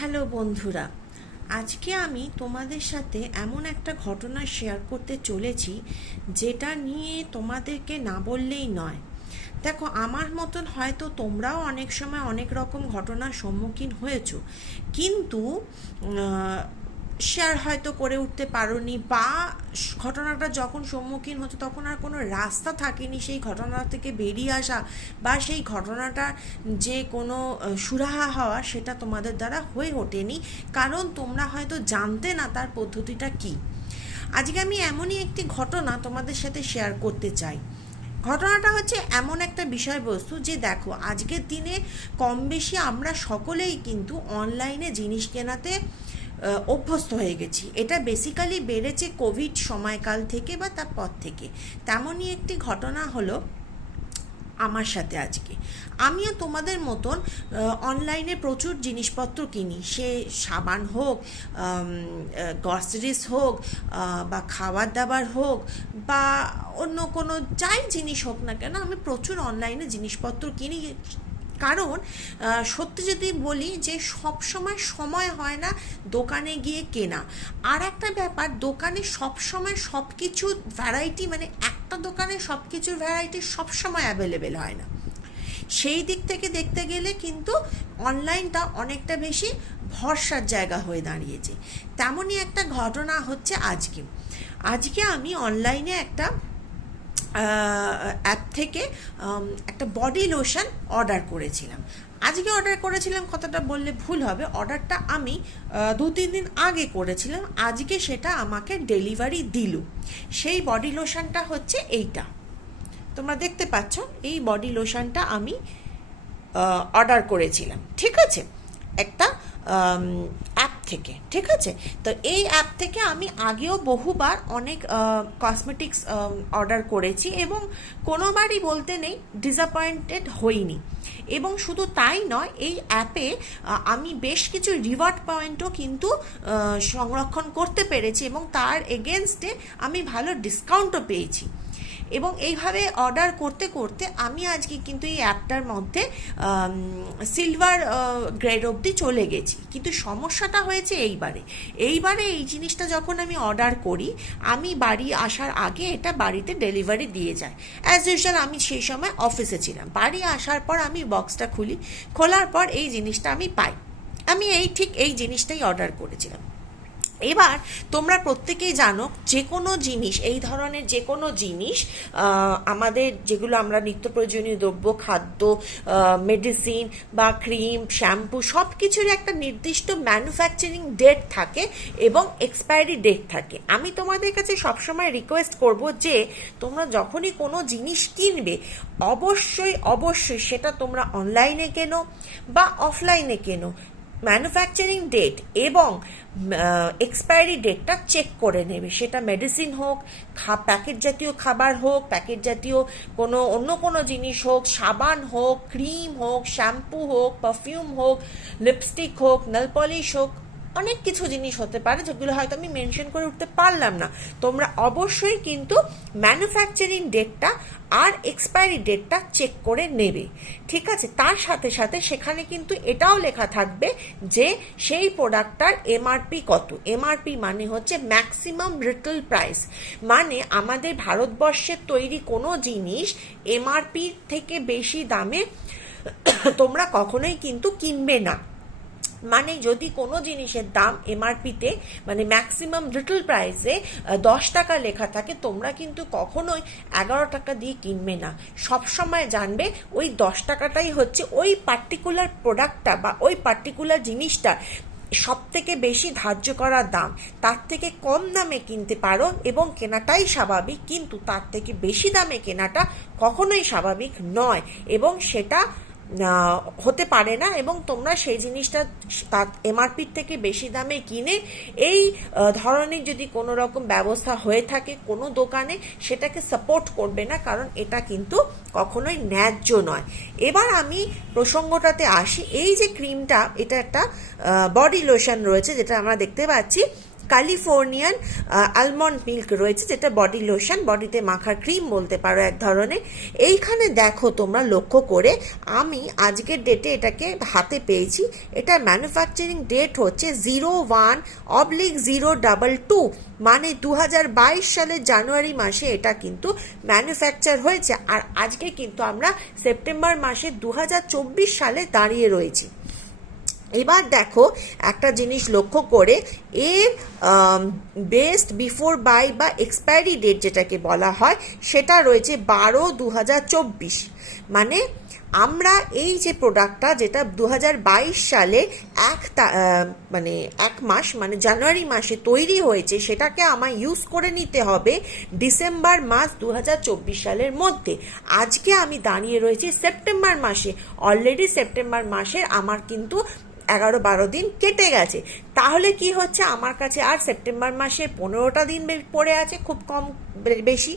Hello বন্ধুরা, আজকে আমি তোমাদের সাথে এমন একটা ঘটনা শেয়ার করতে চলেছি যেটা নিয়ে তোমাদেরকে না বললেই নয়। দেখো, আমার মতন হয়তো তোমরাও অনেক সময় অনেক রকম ঘটনার সম্মুখীন হয়েছো, কিন্তু শেয়ার হয়তো করে উঠতে পারোনি, বা ঘটনাটা যখন সম্মুখীন হতো তখন আর কোনো রাস্তা থাকেনি সেই ঘটনা থেকে বেরিয়ে আসা, বা সেই ঘটনাটা যে কোনো সুরাহা হওয়া সেটা তোমাদের দ্বারা হয়ে ওঠেনি, কারণ তোমরা হয়তো জানতে না তার পদ্ধতিটা কী। আজকে আমি এমনই একটি ঘটনা তোমাদের সাথে শেয়ার করতে চাই। ঘটনাটা হচ্ছে এমন একটা বিষয়বস্তু যে দেখো, আজকের দিনে কম বেশি আমরা সকলেই কিন্তু অনলাইনে জিনিস কেনাতে অভ্যস্ত হয়ে গেছি। এটা বেসিক্যালি বেড়েছে কোভিড সময়কাল থেকে বা তারপর থেকে। তেমনই একটি ঘটনা হলো আমার সাথে আজকে। আমিও তোমাদের মতন অনলাইনে প্রচুর জিনিসপত্র কিনি, সে সাবান হোক, গ্রসারিস হোক, বা খাবার দাবার হোক, বা অন্য কোনো যাই জিনিস হোক না কেন, আমি প্রচুর অনলাইনে জিনিসপত্র কিনি। কারণ সত্যি যদি বলি যে সব সময় হয় না দোকানে গিয়ে কেনা। আর একটা ব্যাপার, দোকানে সব সময় সব কিছুর ভ্যারাইটি, মানে একটা দোকানে সব কিছুর ভ্যারাইটি সব সময় অ্যাভেলেবেল হয় না। সেই দিক থেকে দেখতে গেলে কিন্তু অনলাইনটা অনেকটা বেশি ভরসার জায়গা হয়ে দাঁড়িয়েছে। তেমনই একটা ঘটনা হচ্ছে আজকে আমি অনলাইনে একটা অ্যাপ থেকে একটা বডি লোশন অর্ডার করেছিলাম। আজকে অর্ডার করেছিলাম কথাটা বললে ভুল হবে, অর্ডারটা আমি 2-3 দিন আগে করেছিলাম। আজকে সেটা আমাকে ডেলিভারি দিল। সেই বডি লোশনটা হচ্ছে এইটা, তোমরা দেখতে পাচ্ছ। এই বডি লোশনটা আমি অর্ডার করেছিলাম, ঠিক আছে, একটা অ্যাপ থেকে, ঠিক আছে। তো এই অ্যাপ থেকে আমি আগেও বহুবার অনেক কসমেটিক্স অর্ডার করেছি এবং কোনোবারই বলতে নেই ডিসঅ্যাপয়েন্টেড হইনি। এবং শুধু তাই নয়, এই অ্যাপে আমি বেশ কিছু রিওয়ার্ড পয়েন্টও কিন্তু সংরক্ষণ করতে পেরেছি এবং তার এগেনস্টে আমি ভালো ডিসকাউন্টও পেয়েছি। এবং এইভাবে অর্ডার করতে করতে আমি আজকে কিন্তু এই অ্যাপটার মধ্যে সিলভার গ্রেড অবধি চলে গেছি। কিন্তু সমস্যাটা হয়েছে এইবারে এই জিনিসটা যখন আমি অর্ডার করি, আমি বাড়ি আসার আগে এটা বাড়িতে ডেলিভারি দিয়ে যায়। অ্যাজ ইউজুয়াল আমি সেই সময় অফিসে ছিলাম। বাড়ি আসার পর আমি বক্সটা খোলার পর এই জিনিসটা আমি পাই। আমি এই জিনিসটাই অর্ডার করেছিলাম। এবার তোমরা প্রত্যেকেই জানো, যে কোনো জিনিস, এই ধরনের যে কোনো জিনিস, আমাদের যেগুলো আমরা নিত্য প্রয়োজনীয় দ্রব্য, খাদ্য, মেডিসিন বা ক্রিম, শ্যাম্পু, সব কিছুরই একটা নির্দিষ্ট ম্যানুফ্যাকচারিং ডেট থাকে এবং এক্সপায়ারি ডেট থাকে। আমি তোমাদের কাছে সবসময় রিকোয়েস্ট করব যে তোমরা যখনই কোনো জিনিস কিনবে, অবশ্যই সেটা তোমরা অনলাইনে কেনো বা অফলাইনে কেনো, ম্যানুফ্যাকচারিং ডেট এবং এক্সপায়ারি ডেটটা চেক করে নেবে। সেটা মেডিসিন হোক, প্যাকেট জাতীয় খাবার হোক, প্যাকেট জাতীয় অন্য কোনো জিনিস হোক, সাবান হোক, ক্রিম হোক, শ্যাম্পু হোক, পারফিউম হোক, লিপস্টিক হোক, নেল পলিশ হোক, অনেক কিছু জিনিস হতে পারে যেগুলো হয়তো আমি মেনশন করে উঠতে পারলাম না। তোমরা অবশ্যই কিন্তু ম্যানুফ্যাকচারিং ডেটটা আর এক্সপায়ারি ডেটটা চেক করে নেবে, ঠিক আছে। তার সাথে সাথে সেখানে কিন্তু এটাও লেখা থাকবে যে সেই প্রোডাক্টটার এমআরপি কত। এমআরপি মানে হচ্ছে ম্যাক্সিমাম রিটেল প্রাইস, মানে আমাদের ভারতবর্ষের তৈরি কোনো জিনিস এমআরপি থেকে বেশি দামে তোমরা কখনোই কিন্তু কিনবে না। মানে যদি কোনো জিনিসের দাম এমআরপিতে, মানে ম্যাক্সিমাম রিটেল প্রাইসে 10 টাকা লেখা থাকে, তোমরা কিন্তু কখনোই 11 টাকা দিয়ে কিনবে না। সবসময় জানবে ওই 10 টাকাটাই হচ্ছে ওই পার্টিকুলার প্রোডাক্টটা বা ওই পার্টিকুলার জিনিসটা সব থেকে বেশি ধার্য করা দাম। তার থেকে কম দামে কিনতে পারো এবং কেনাটাই স্বাভাবিক, কিন্তু তার থেকে বেশি দামে কেনাটা কখনোই স্বাভাবিক নয় এবং সেটা হতে পারে না। এবং তোমরা সেই জিনিসটা তার এমআরপির থেকে বেশি দামে কিনে এই ধরনের যদি কোনো রকম ব্যবস্থা হয়ে থাকে কোনো দোকানে, সেটাকে সাপোর্ট করবে না, কারণ এটা কিন্তু কখনোই ন্যায্য নয়। এবার আমি প্রসঙ্গটাতে আসি। এই যে ক্রিমটা, এটা একটা বডি লোশন রয়েছে যেটা আমরা দেখতে পাচ্ছি, ক্যালিফোর্নিয়ান আলমন্ড মিল্ক রয়েছে, যেটা বডি লোশন, বডিতে মাখার ক্রিম বলতে পারো এক ধরনের। এইখানে দেখো তোমরা লক্ষ্য করে, আমি আজকের ডেটে এটাকে হাতে পেয়েছি। এটার ম্যানুফ্যাকচারিং ডেট হচ্ছে 01/022, মানে 2022 সালের জানুয়ারি মাসে এটা কিন্তু ম্যানুফ্যাকচার হয়েছে। আর আজকে কিন্তু আমরা সেপ্টেম্বর মাসে 2024 সালে দাঁড়িয়ে রয়েছি। এবার দেখো একটা জিনিস লক্ষ্য করে, এর বেস্ট বিফোর বাই বা এক্সপায়ারি ডেট যেটাকে বলা হয় সেটা রয়েছে 12/2024। মানে আমরা এই যে প্রোডাক্টটা, যেটা 2022 সালে মানে 1 মাস মানে জানুয়ারি মাসে তৈরি হয়েছে, সেটাকে আমার ইউজ করে নিতে হবে ডিসেম্বর মাস 2024 সালের মধ্যে। আজকে আমি দাঁড়িয়ে রয়েছি সেপ্টেম্বর মাসে। অলরেডি সেপ্টেম্বর মাসের আমার কিন্তু 11-12 দিন কেটে গেছে। তাহলে কি হচ্ছে, আমার কাছে আর সেপ্টেম্বর মাসের 15টা দিন পড়ে আছে, খুব কম বেশি।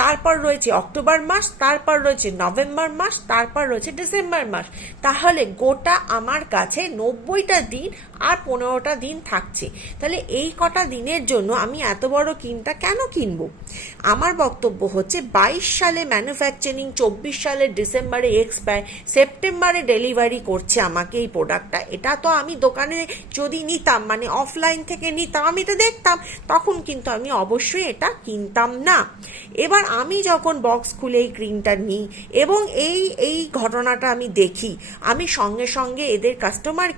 তারপর রয়েছে অক্টোবর মাস, তারপর রয়েছে নভেম্বর মাস, তারপর রয়েছে ডিসেম্বর মাস। তাহলে গোটা আমার কাছে 90টা দিন আর 15টা দিন থাকছে। তাহলে এই কটা দিনের জন্য আমি এত বড় কিনটা কেন কিনবো? আমার বক্তব্য হচ্ছে 22 সালে ম্যানুফ্যাকচারিং, 24 সালের ডিসেম্বরে এক্সপায়ার, সেপ্টেম্বরে ডেলিভারি করছে আমাকে এই প্রোডাক্টটা। এটা তো আমি দোকানে যদি নিতাম, মানে অফলাইন থেকে নিতাম, আমি তো দেখতাম, তখন কিন্তু আমি অবশ্যই এটা কিনতাম না। এবার আমি যখন বক্স খুলে এই ক্রিমটা নিই এবং এই ঘটনাটা আমি দেখি, আমি সঙ্গে সঙ্গে এদের কাস্টমার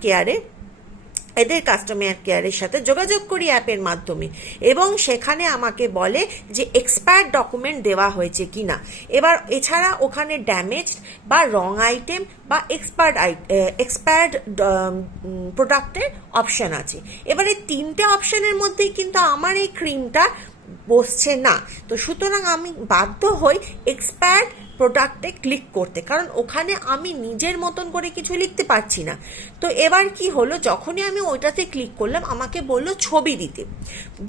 কেয়ারের সাথে যোগাযোগ করি অ্যাপের মাধ্যমে, এবং সেখানে আমাকে বলে যে এক্সপায়ার্ড ডকুমেন্ট দেওয়া হয়েছে কিনা। এবার এছাড়া ওখানে ড্যামেজ বা রং আইটেম বা এক্সপায়ার্ড প্রোডাক্টের অপশান আছে। এবার এই 3টে অপশানের মধ্যেই কিন্তু আমার এই ক্রিমটা বসছে না। তো সুতরাং আমি বাধ্য হই এক্সপায়ার্ড প্রোডাক্টে ক্লিক করতে, কারণ ওখানে আমি নিজের মতন করে কিছু লিখতে পারছি না। তো এবার কি হলো, যখনই আমি ওইটাতে ক্লিক করলাম, আমাকে বললো ছবি দিতে।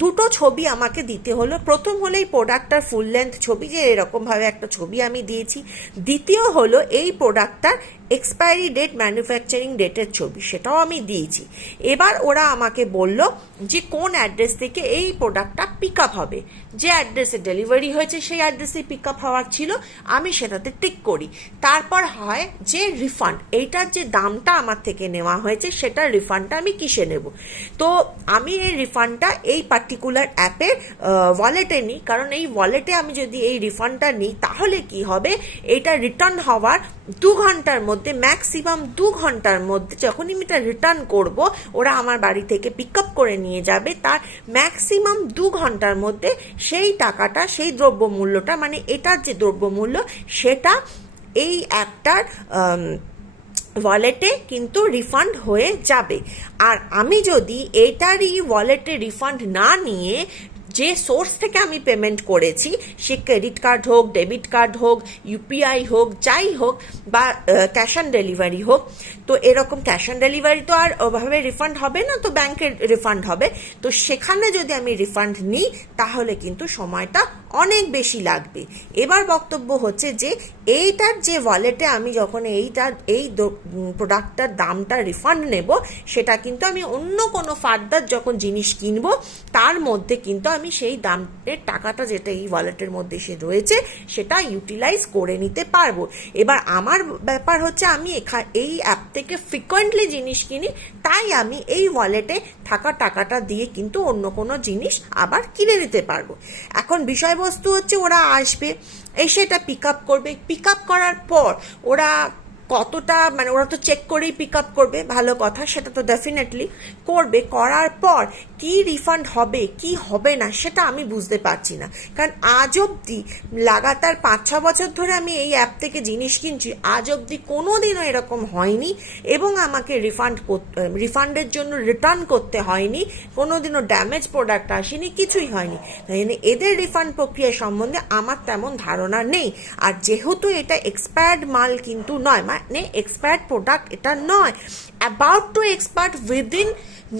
2টো ছবি আমাকে দিতে হলো। প্রথম হলো এই প্রোডাক্টটার ফুল লেন্থ ছবি, যে এরকমভাবে একটা ছবি আমি দিয়েছি। দ্বিতীয় হলো এই প্রোডাক্টটার এক্সপায়ারি ডেট, ম্যানুফ্যাকচারিং ডেটের ছবি, সেটাও আমি দিয়েছি। এবার ওরা আমাকে বলল যে কোন অ্যাড্রেস থেকে এই প্রোডাক্টটা পিক আপ হবে। যে অ্যাড্রেসে ডেলিভারি হয়েছে সেই অ্যাড্রেসে পিক আপ হওয়ার ছিল, আমি সেটাতে টিক করি। তারপর হয় যে রিফান্ড, এইটার যে দামটা আমার থেকে নেওয়া হয়েছে সেটার রিফান্ডটা আমি কিসে নেব। তো আমি এই রিফান্ডটা এই পার্টিকুলার অ্যাপের ওয়ালেটে নিই, কারণ এই ওয়ালেটে আমি যদি এই রিফান্ডটা নিই, তাহলে কি হবে, এইটা রিটার্ন হওয়ার 2 ঘন্টার মধ্যে, ম্যাক্সিমাম 2 ঘন্টার মধ্যে, যখনই আমি এটা রিটার্ন করব, ওরা আমার বাড়ি থেকে পিক আপ করে নিয়ে যাবে। তার ম্যাক্সিমাম 2 ঘন্টার মধ্যে সেই টাকাটা, সেই দ্রব্যমূল্যটা, মানে এটার যে দ্রব্যমূল্য, সেটা এই অ্যাপটার ওয়ালেটে কিন্তু রিফান্ড হয়ে যাবে। আর আমি যদি এটারই ওয়ালেটে রিফান্ড না নিয়ে যে সোর্স থেকে আমি পেমেন্ট করেছি, সে ক্রেডিট কার্ড হোক, ডেবিট কার্ড হোক, ইউপিআই হোক, যাই হোক, বা ক্যাশ অন ডেলিভারি হোক, তো এরকম ক্যাশ অন ডেলিভারি তো আর ওভাবে রিফান্ড হবে না, তো ব্যাংকের রিফান্ড হবে। তো সেখানে যদি আমি রিফান্ড নিই, তাহলে কিন্তু সময়টা অনেক বেশি লাগবে। এবার বক্তব্য হচ্ছে যে এইটার যে ওয়ালেটে আমি যখন এই প্রোডাক্টটার দামটা রিফান্ড নেব, সেটা কিন্তু আমি অন্য কোনো ফার্দার যখন জিনিস কিনবো, তার মধ্যে কিন্তু আমি সেই দামের টাকাটা, যেটা এই ওয়ালেটের মধ্যে সে রয়েছে, সেটা ইউটিলাইজ করে নিতে পারবো। এবার আমার ব্যাপার হচ্ছে, আমি এই অ্যাপ থেকে ফ্রিকোয়েন্টলি জিনিস কিনি, তাই আমি এই ওয়ালেটে থাকা টাকাটা দিয়ে কিন্তু অন্য কোনো জিনিস আবার কিনে নিতে পারবো। এখন বিষয়বস্তু হচ্ছে, ওরা আসবে, এসে এটা পিক আপ করবে। পিক আপ করার পর ওরা কতটা, মানে ওরা তো চেক করেই পিক আপ করবে, ভালো কথা, সেটা তো ডেফিনেটলি করবে। করার পর কি রিফান্ড হবে কি হবে না, সেটা আমি বুঝতে পারছি না। কারণ আজ অবধি লাগাতার 5-6 বছর ধরে আমি এই অ্যাপ থেকে জিনিস কিনছি, আজ অবধি কোনো দিনও এরকম হয়নি, এবং আমাকে রিফান্ডের জন্য রিটার্ন করতে হয়নি, কোনো দিনও ড্যামেজ প্রোডাক্ট আসেনি, কিছুই হয়নি। তাই এদের রিফান্ড প্রক্রিয়া সম্বন্ধে আমার তেমন ধারণা নেই। আর যেহেতু এটা এক্সপায়ার্ড মাল কিন্তু নয়, মানে এক্সপায়ার্ড প্রোডাক্ট এটা নয়, about to expired within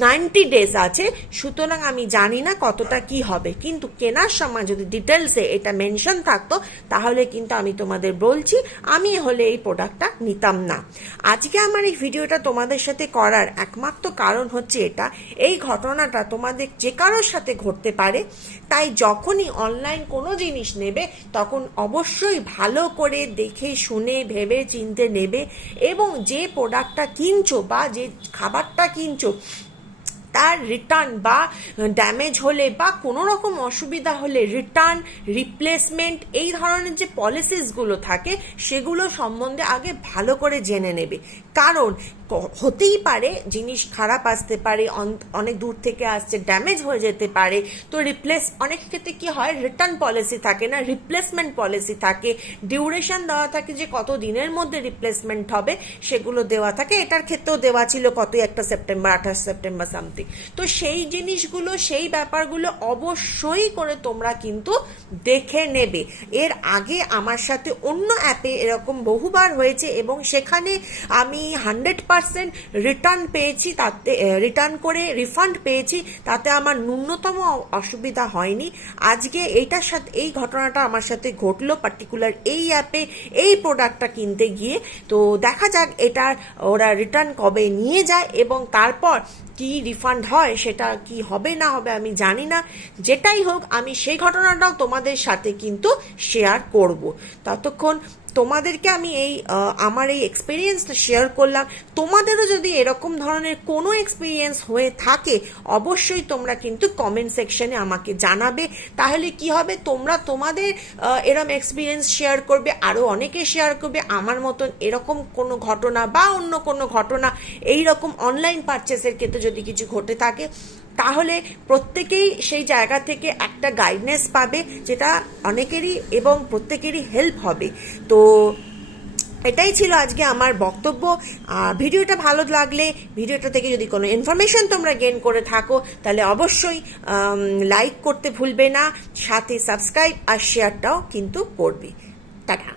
90 days আছে, সুতরাং আমি জানি না কতটা কি হবে, কিন্তু কেনার সময় যদি ডিটেলসে এটা মেনশন থাকতো তাহলে কিন্তু আমি তোমাদের বলছি আমি হলে এই প্রোডাক্টটা নিতাম না। আজকে আমার এই ভিডিওটা তোমাদের সাথে করার একমাত্র কারণ হচ্ছে এটা, এই ঘটনাটা তোমাদের যে কারোর সাথে ঘটতে পারে, তাই যখনই অনলাইন কোনো জিনিস নেবে তখন অবশ্যই ভালো করে দেখে শুনে ভেবে চিনতে নেবে, এবং যে প্রোডাক্টটা কিনছো বা যে খাবারটা কিনছো তার রিটার্ন বা ড্যামেজ হলে বা কোনো রকম অসুবিধা হলে রিটার্ন, রিপ্লেসমেন্ট, এই ধরনের যে পলিসিসগুলো থাকে সেগুলো সম্বন্ধে আগে ভালো করে জেনে নেবে। কারণ হতেই পারে জিনিস খারাপ আসতে পারে, অনেক দূর থেকে আসছে, ড্যামেজ হয়ে যেতে পারে, তো অনেক ক্ষেত্রে কি হয়, রিটার্ন পলিসি থাকে না, রিপ্লেসমেন্ট পলিসি থাকে, ডিউরেশন দেওয়া থাকে যে কত দিনের মধ্যে রিপ্লেসমেন্ট হবে, সেগুলো দেওয়া থাকে। এটার ক্ষেত্রেও দেওয়া ছিল কতই একটা সেপ্টেম্বর, 28 সেপ্টেম্বর সামথিং। তো সেই জিনিসগুলো, সেই ব্যাপারগুলো অবশ্যই করে তোমরা কিন্তু দেখে নেবে। এর আগে আমার সাথে অন্য অ্যাপে এরকম বহুবার হয়েছে এবং সেখানে আমি 100% রিটার্ন পেয়েছি, তাতে রিটার্ন করে রিফান্ড পেয়েছি, তাতে আমার ন্যূনতম অসুবিধা হয়নি। আজকে এইটার সাথে এই ঘটনাটা আমার সাথে ঘটলো পার্টিকুলার এই অ্যাপে এই প্রোডাক্টটা কিনতে গিয়ে। তো দেখা যাক এটা ওরা রিটার্ন কবে নিয়ে যায় এবং তারপর কি রিফান্ড হয়, সেটা কি হবে না হবে আমি জানি না। যেটাই হোক আমি সেই ঘটনাটাও তোমাদের সাথে কিন্তু শেয়ার করব। ততক্ষণ তোমাদেরকে আমি আমার এই এক্সপিরিয়েন্সটা শেয়ার করলাম। তোমাদেরও যদি এরকম ধরনের কোনো এক্সপিরিয়েন্স হয়ে থাকে অবশ্যই তোমরা কিন্তু কমেন্ট সেকশনে আমাকে জানাবে। তাহলে কি হবে, তোমরা তোমাদের এরকম এক্সপিরিয়েন্স শেয়ার করবে, আরও অনেকে শেয়ার করবে আমার মতন এরকম কোনো ঘটনা বা অন্য কোনো ঘটনা, এই রকম অনলাইন পারচেসের ক্ষেত্রে যদি কিছু ঘটে থাকে, তাহলে প্রত্যেকেই সেই জায়গা থেকে একটা গাইডনেস পাবে, যেটা অনেকেরই এবং প্রত্যেকেরই হেল্প হবে। তো এটাই ছিল আজকে আমার বক্তব্য। ভিডিওটা ভালো লাগলে, ভিডিওটা থেকে যদি কোনো ইনফরমেশন তোমরা গেইন করে থাকো তাহলে অবশ্যই লাইক করতে ভুলবে না, সাথে সাবস্ক্রাইব আর শেয়ারটাও কিন্তু করবে। টাটা।